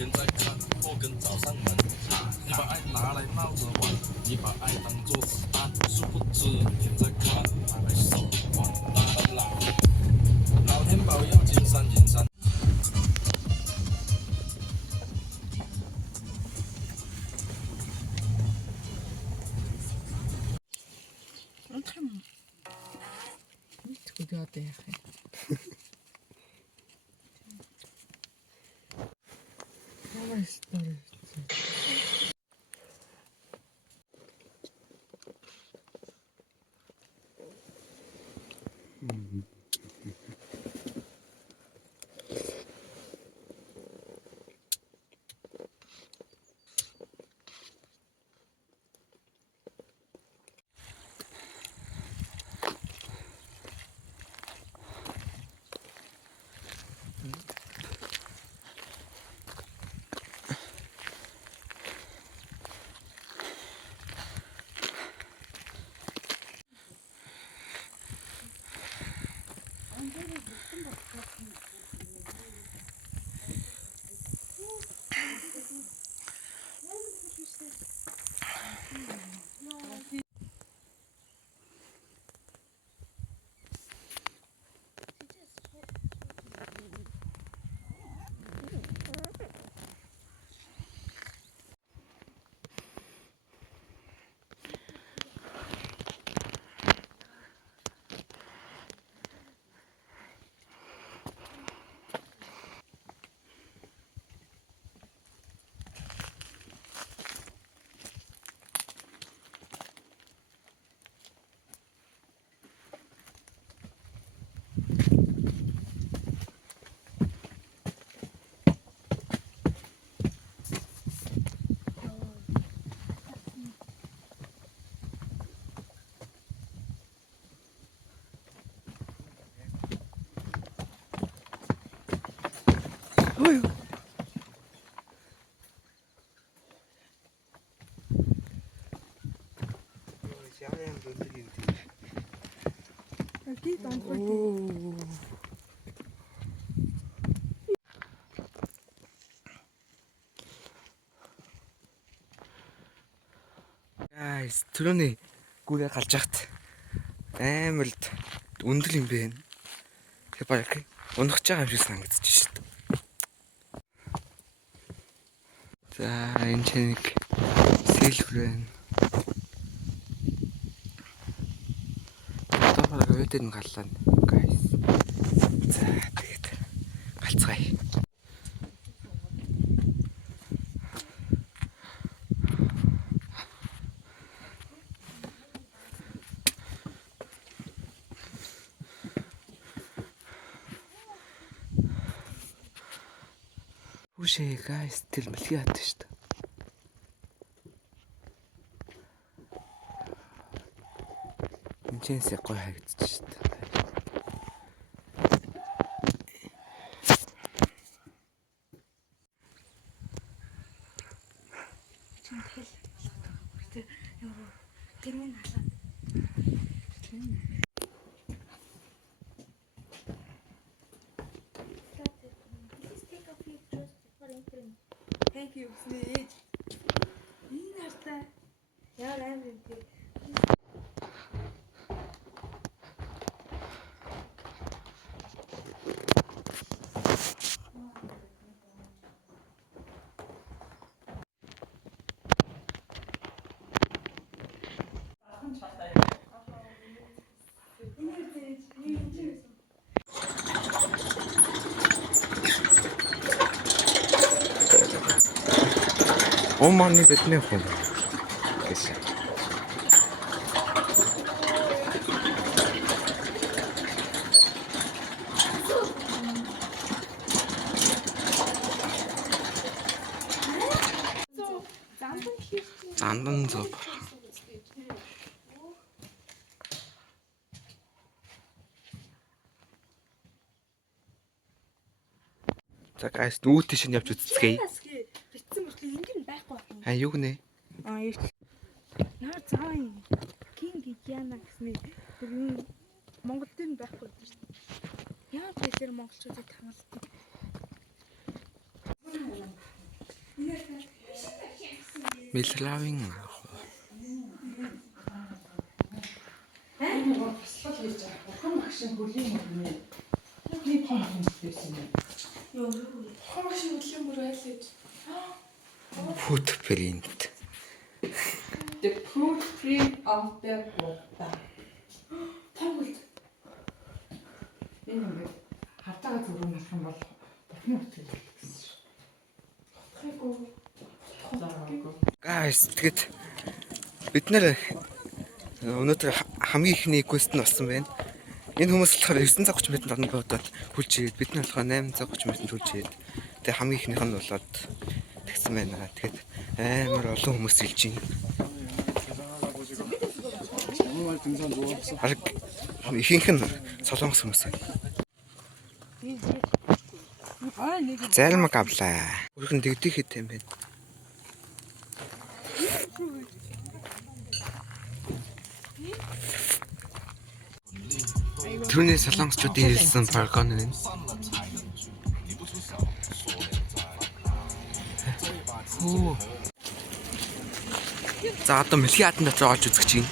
现在看祸根找上门，你把爱拿来闹着玩，你把爱当作是岸，殊不知天在看，拿来手完蛋了。老天保佑，金山银山。어디 어디 해? 가만 있어. 어휴. 여기 오. Guys, түрүүний гүрээ гарч хат амар л өндөр юм бэ. Тэгээ баг унах чагаа юм шиг санагдчих шít. За энэ ч нэг сэлбэр байна. Тохоо өөдөө нь галлаа. Guys. За тэгээд галцгаая. Үшээ guys тэр мэлхий хат шүү дээ. Энэчээс гой харагдчих шүү дээ. Чин тэл. Тэр минь халаа. Thank you. Snake. Энэ нартай. Яа амар юм тий. Уманы бидний хүн гэж. Замдан хийх. Зандан зов. За гайс нүүт тийш нь явж үзцгээе. Битсэн мөртлөө энд нь байхгүй байна. А юу гэнэ? Яа. Наа цаа юм. Кинг Яна гэсний тэр юм Монгол дээр нь байхгүй шүү дээ. Яа тэгэхээр монголчуудыг хамгаалдаг. Мэллавин Баслал хийж байгаа. Бурхан магшин хөлийн мөрнө. Би том хүн гэсэн юм. Юу бурхан машин хөдөлгөөн бүр байлж. footprint. The footprint of the water. Тангууд. Энэ ингээд хатаага зүрх болох юм бол бурхны үтгэл гэсэн шүү. Хотхойгоо. Guys тэгэд бид нэр өнөөдөр хамгийн ихний quest нь болсон байна. Энэ хүмүүс болохоор 930 метр орно бодоод хүлж ирээд бид нар болохоор 830 метр хүлж ирээд тэгээ хамгийн ихнийх нь болоод тэгсэн байна. Тэгээд амар олон хүмүүс илж байна. Арг ихэнх нь солонгос хүмүүс байна. Зарим гавлаа. Өөрхөн дэгдэх хэд юм бэ? Түүний солонгосчуудын хэлсэн паркон нь. Оо. За одоо мэлхий хатан дотор орж үзэх чинь.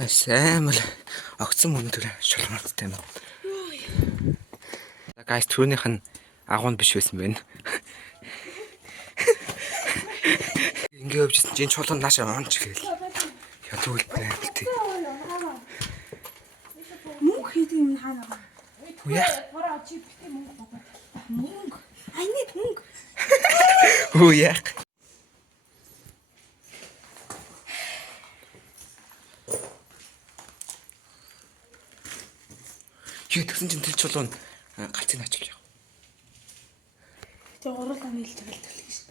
Асэмэл огцон өндөр шалгамттай юм. За гайс түүнийх нь агуунд биш байсан байна. Ингээ өвчсөн чинь чулуун нааш онч гээл. Ядуултай амт. Мөнгө хийдэг юм хаана байгаа? Үе. Бороо чи битээ мөнгө богоо. Мөнгө. I need мөнгө. Үе. Юу тэгсэн чинь тэр чулуун галзыг ачиж яах. Тэг гурлаа нээлт гэлдэг л гэж.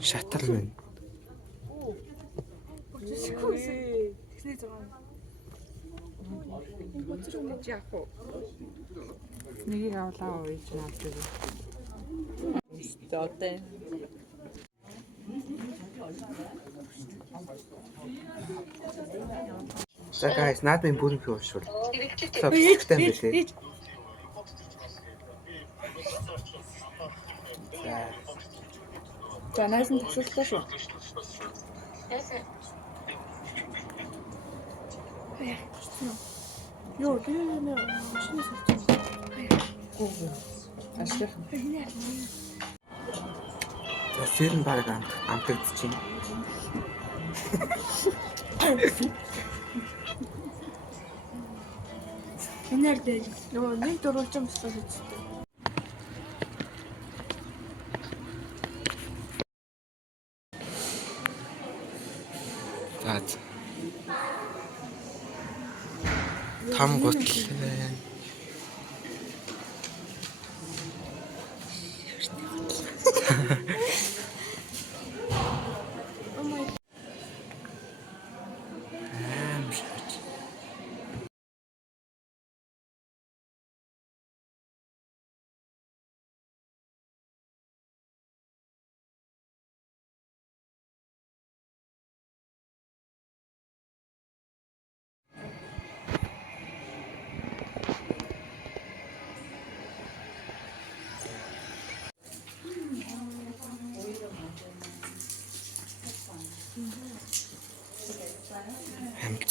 Шатал байна. Тэгснэ зураг. Нэгийг авлаа уу гэж нааддаг. Стотэ. За guys наад минь бүрэн хөө шүүл. Сабскрайбтай юм билээ. За найсан тасалтай шүү. Йоо, нэ машины сорч. Ашлах. За сэрэн баг амтагдчихин. Энээр дээр нөгөө нэг дөрвөлжин босоо хийжтэй. За. Там гутал байна.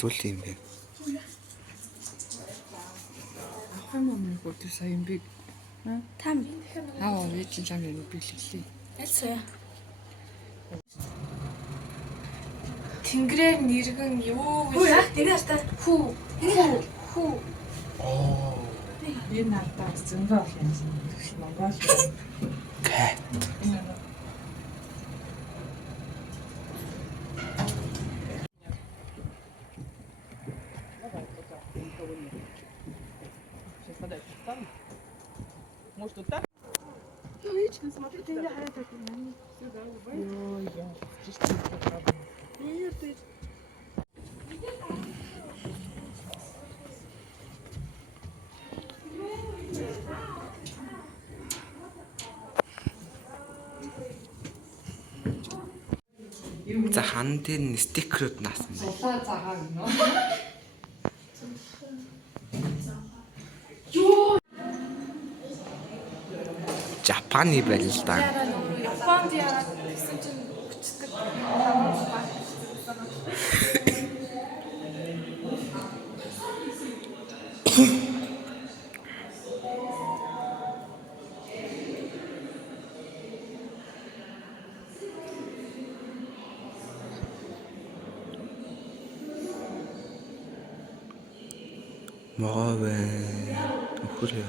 зүйл юм бэ? Хамаагүй бүр сая юм би. Там Ээжийн чам юм биглэлээ. альсаа. Тэнгэрээр нэргэн юу гэж тэгээс та хүү. Энэ надад зөндөө болох юм. Монгол. Кэт. Может, вот так? Ну, вечно смотри, ты хараад байна. Ой, я чисто правда. Нет, ты За хан дээр нь стикерүүд наасан байна. Сулаа цагаан гинөө. Жапоны байл л да. Японд яагаад гэсэн чинь хүчтэй. Мовэ. Өхөрөө.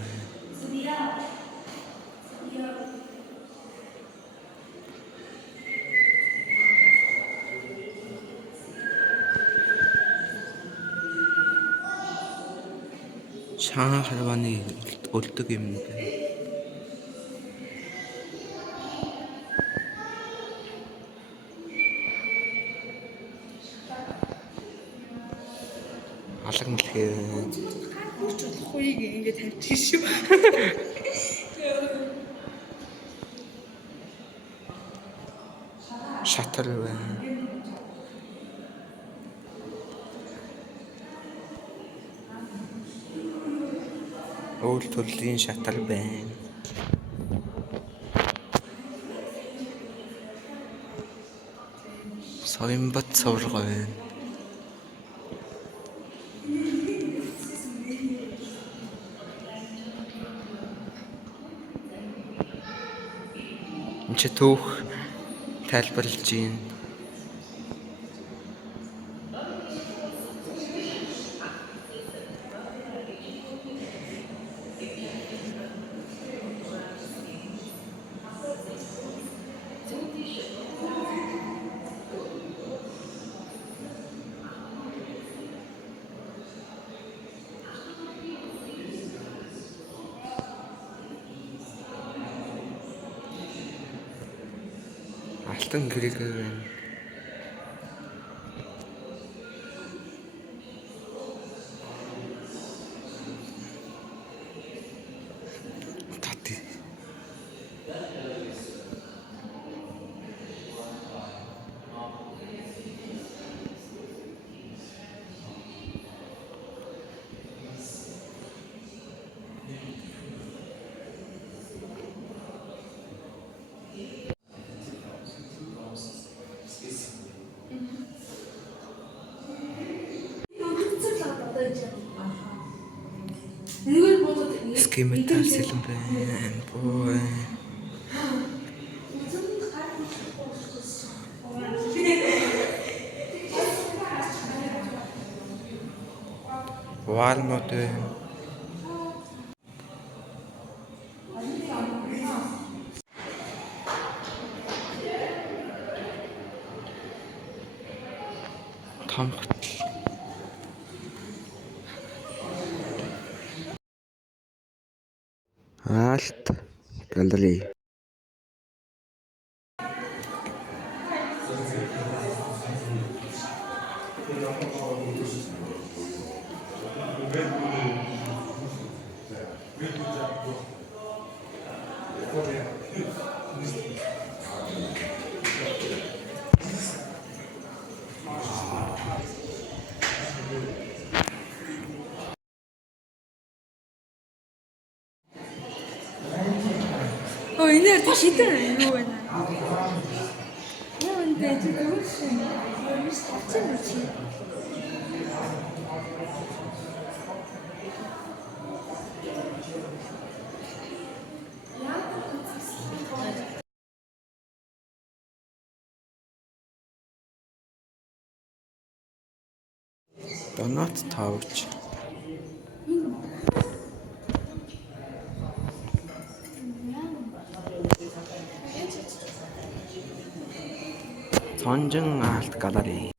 Шанхай харваны өлдөг юм байна. Алаг нэлээ. Хурц болохгүйг ингэж тавьчих шүү. Шатар байна. Өөр төрлийн шатар байна. Соёмбот сувраг байна. Энд чи түүх тайлбарлаж байна. Алтан гэрэг байна. Тати. Скеметал сэлэн байна. Боо. Walnut байна. Том хотл. Алт галерей. Энэ тийм шийдэл юу байна? Яа энэ тийм үү? Юу ч чи. Донот тавч. Сонжин алт галери.